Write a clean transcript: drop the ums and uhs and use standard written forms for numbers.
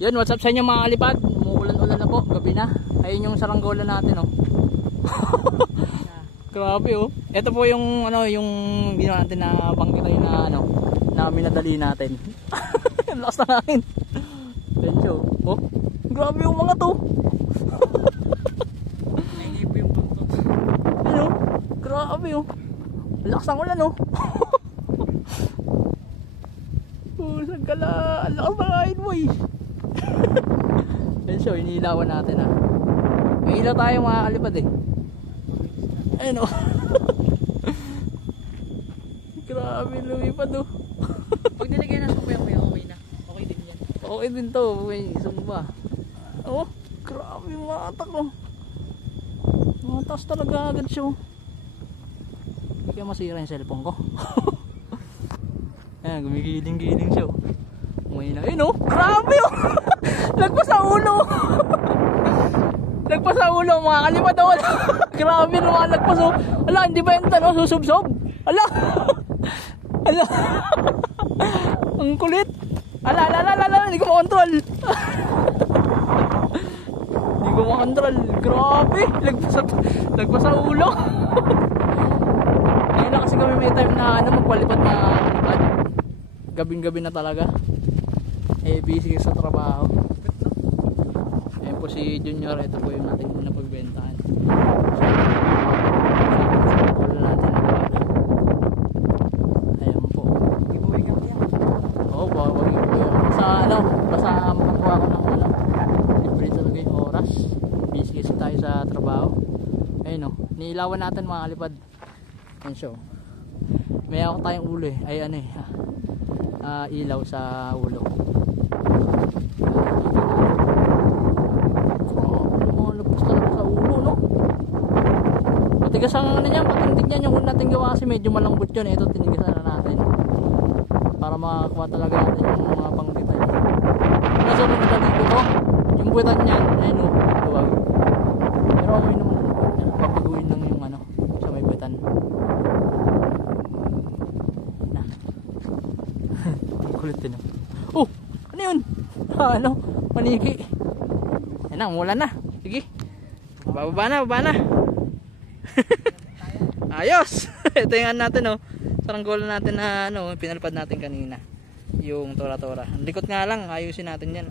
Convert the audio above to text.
Yun, what's up sa inyo mga kalipad? Umuulan-ulan na po, gabi na. Ayun yung saranggola natin, oh. Grabe, oh. Ito po yung ano, yung ginawa natin na bangkitay na ano, na minadali natin. Lakas na hangin. Tencho. Oh. Grabe yung mga to. Nainip yung buntot. Ano? Grabe, oh. Lakas ang ulan, oh. Oh, sagala. Lakas na hangin, boy. So, inilawan natin, ha. May ilaw tayo mga kalipad, eh. Ayun, oh. Grabe, lumipad, oh. Pag nilagyan na sa kuya, okay na. Okay din yan. Okay din to, may isang ba. Oh, grabe mga atak, oh. Mga taas talaga agad siya, oh. Hindi kaya masira yung cellphone ko. Ayan, gumigiling-giling siya, oh. Umayun na, ayun, oh. Grabe, oh. Lagpas sa ulo. Lagpas sa ulo mga kalipad, oh. Grabe naman lagpas, oh. Ala, hindi ba yung tanong susubsob? Ala. Ala. Ang kulit. Ala, hindi ko makontrol. Hindi ko makontrol. Grabe. Lagpas sa ulo. Ngayon na kasi kami may time na ano, magpalipad na kalipad. Gabing-gabi na talaga. Eh, busy sa trabaho. Ayan po si Junior. Ito po yung natin muna pagbentahan. Wala natin ang baga. Ayan po. Giveaway ka yan. Oo, bawag po yun. Basta makakuha ko ng ano. Libre talaga yung oras. Busy kasi tayo sa trabaho. Ayun o. Niilawan natin mga kalipad. Ayan siya o. May ako tayong ulo eh. Ay ano eh. Ilaw sa ulo. Lumabas talaga sa ulo, no? Matigas ang ano niyan, patindig niyan yung natin gawa kasi medyo malambot yun. Ito tinigasan na natin para makakuha talaga natin yung mga pangkita niya. Kaso nung madali ko to, yung buwitan niyan, ayun o, duwag. Pero okay naman, papiguin lang yung ano, sa may buwitan. Na. Ang kulit din, oh. Ano yun? Ano? Paniki. Ayun na, umulan na. Sige. Bababa na. Ayos. Ito yung ano natin, oh. Saranggola natin na ano, pinalipad natin kanina. Yung tora-tora. Ang likot nga lang, ayusin natin yan.